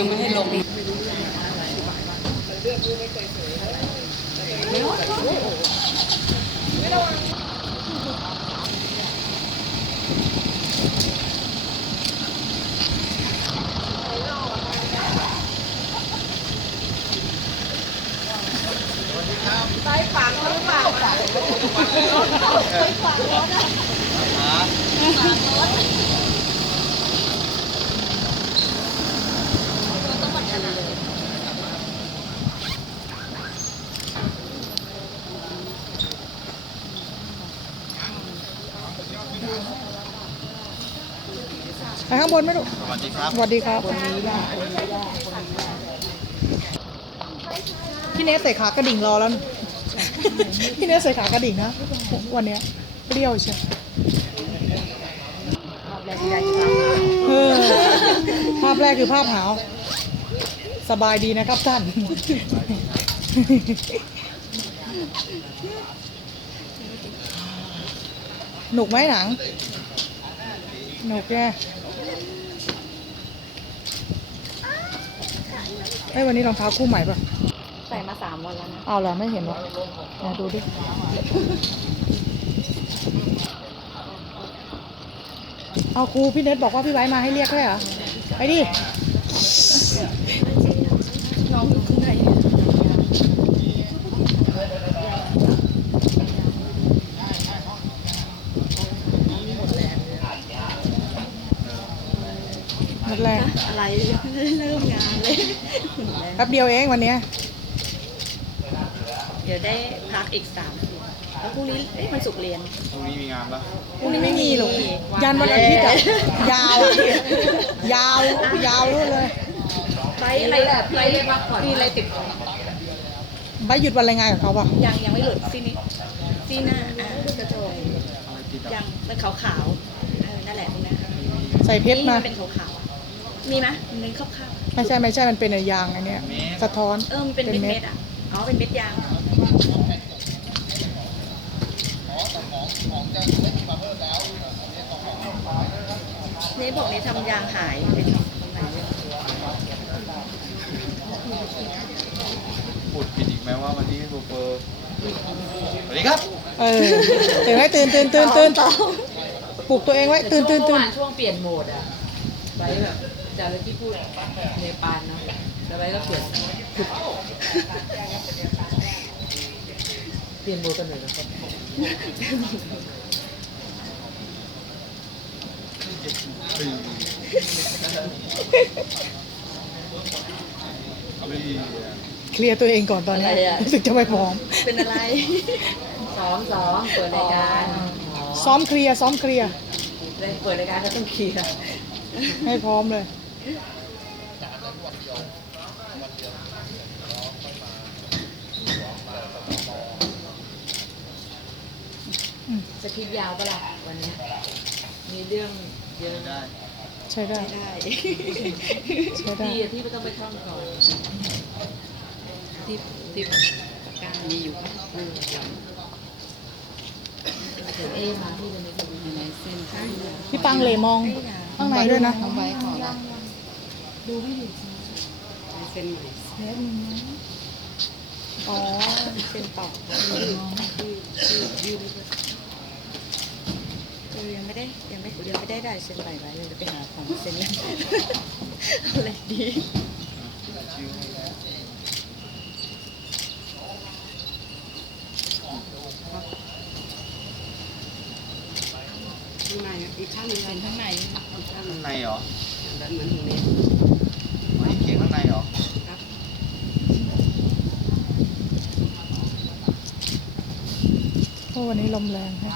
ยังไม่ให้ลงไปข้างบนไหมลูกสวัสดีครับ สวัสดีครับพี่เนสใส่ขากระดิ่งรอแล้วนะพี่เนสใส่ขากระดิ่งนะ วันเนี้ยเปรี้ยวใช่เออภาพแรกคือภาพหาว สบายดีนะครับท่าน หนุกไหมหนัง หนุกแน่ไอ้ยวันนี้รองเท้าคู่ใหม่ปะใส่มาสามวันแล้วนะเอาเหรอไม่เห็นหรอไหนดูดิ เอาครูพี่เน็ตบอกว่าพี่ไว้มาให้เรียกด้วยเหรอ ไปดิ น้องอยู่ข้างในหมดแรงอะไรยังไม่ได้เริ่มงานเลยแป๊บเดียวเองวันเนี้ยเดี๋ยวได้พักอีกสามแล้วพรุ่งนี้เอ๊ะมันสุกร์เรียนพรุ่งนี้มีงานปะพรุ่งนี้ไม่มีหรอกยันวันอาทิตย์อะยาวอะยาวยาวเลยไปอะไรไปพักผ่อนมีอะไรติดใบหยุดวันรายงานกับเขาปะยังยังไม่หลุดซี่นี้ซี่หน้าอ่ากระโจยอะไรติดยัอะงเป็นขาวๆเออนั่นแหละตรงนั้นใส่เพชรนี่มา มันเป็นขาวๆอะ มีไหมมันเป็นขาวไม่ใช่ไม่ใช่มันเป็นไอ้ยางอันเนี้ยสะท้อน ๆเออมันเป็นเม็ด ๆอะอ๋อเป็นเม็ดยางนี่บอกนี่ทำยางหายไปทำตรงไหนเนี่ยพูดผิดอีกไหมว่าวันนี้โบเปอร์สวัสดีครับ เออตื่นไว้ตื่นตื่นตื่นตื่นปลุกตัวเองไว้ตื่นตื่นตื่นเมื่อวานช่วงเปลี่ยนโหมดอะไว้แบบ จากที่พูดเนปาลเนาะแล้วไว้ก็เปลี่ยนเปลี่ยนโหมดกันหน่อยนะครับเคลียร์ตัวเองก่อนตอนนี้รู้สึกจะไม่พร้อม เป็นอะไรซ้อมซ้อมเปิดรายการซ้อมเคลียร์ซ้อมเคลียร์ เปิดรายการก็ต้องเคลียร์ ให้พร้อมเลย สคริปต์ยาวปะล่ะวันเนี้ยมีเรื่องเยอะนะใช้ได้ ได้ใช้ได้พี่อะที่ไม่ต้องไปท่องก่อนที่ที่การมีอยู่เออเดี๋ยวเอมาพี่จะไม่ดูในเส้นทางพี่ปังเลยมองข้างในด้วยนะน้องใบขอละ ดูไม่ดีเส้นใหม่อ๋อเส้นต่อยืดเออยังไม่ได้ยังไม่ยังไม่ได้ได้เส้นใหม่ไว้เลยจะไปหาของเส้นนี้อะไรดีข้างในอีกข้างหนึงเป็นข้างในอีกข้างหนึ่งข้างในเหรอแบบเหมือนหนูเรียนอันนี้เขียนข้างในเหรอ ครับ โอ้วันนี้ลมแรงฮะ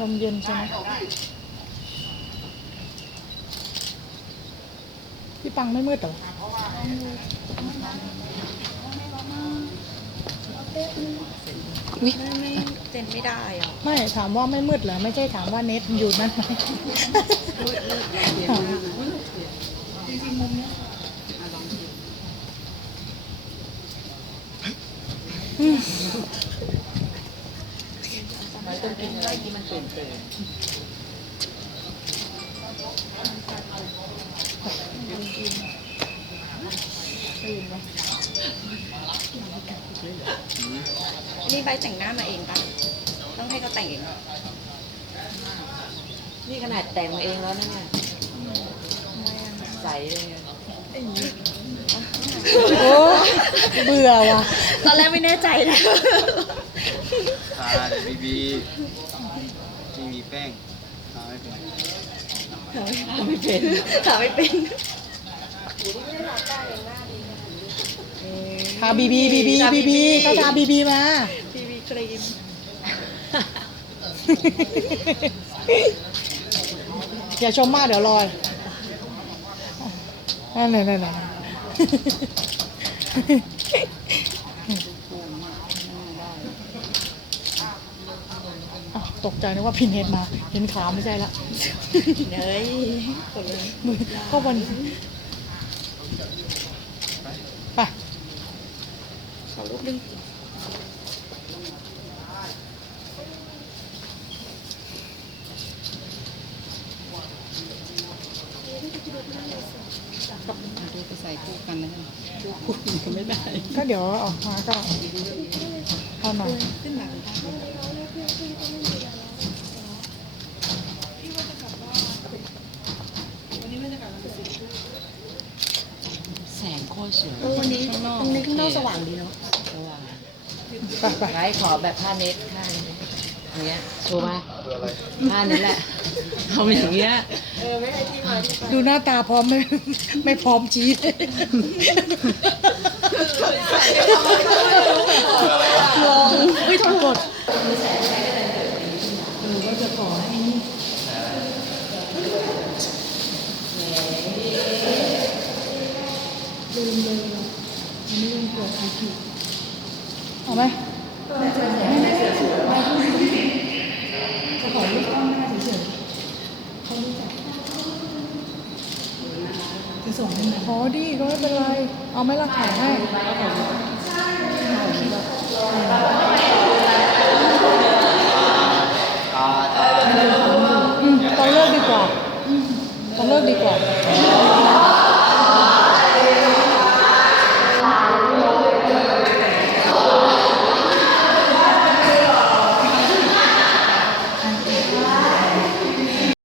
ลมเย็นใช่ไหมพี่ปังไม่มืดเหรอไม่ไม่เซ็นไม่ได้อะไม่ถามว่าไม่มืดเหรอไม่ใช่ถามว่าเน็ตอยู่นั่นไหมไม่ ปลนี่ใบแต่งหน้ามาเองปะต้องให้เขาแต่งเองนี่ขนาดแต่งมาเองแล้วนะเนี่ยใสเลยอะโอ้เบื่อว่ะ ตอนแรกไม่แน่ใจนะ ทาบีบี ป้งทาไม่เป็นไม่เป็นถามไม่เป็นทาบีบีบีบีบีบีก็ทาบีบีมาทีวีครีมอย่าชมมากเดี๋ยวลอยนั่นนั่นนั่นนั่นอ้าว ตกใจนึกว่าพินเฮดมา เห็นขาไม่ใช่ละเนยคนเลยมือก็วันไปดึงดูไปใส่คู่กันนะคู่กันไม่ได้ ก็เดี๋ยวออกมาก็เอาหน่อยขึ้นมาแสงโคตรสวยเออวันนี้วันนี้ข้างนอกสว่างดีเนาะสว่างไปไปไว้ขอแบบผ้าเน็ตผ้าเน็ตอย่างเงี้ยโชว์มาคืออะผ้านั้แหละเอาอย่างเงี้ยดูหน้าตาพร้อมไม่ไม่พร้อมชี้เลยลองไม่ถูกกดเอาไหม ขอดีก็ไม่เป็นไร เอาไหมล่ะถ่ายให้ทาทาอืมตอนเลิกดีกว่าตอนเลิกดีกว่า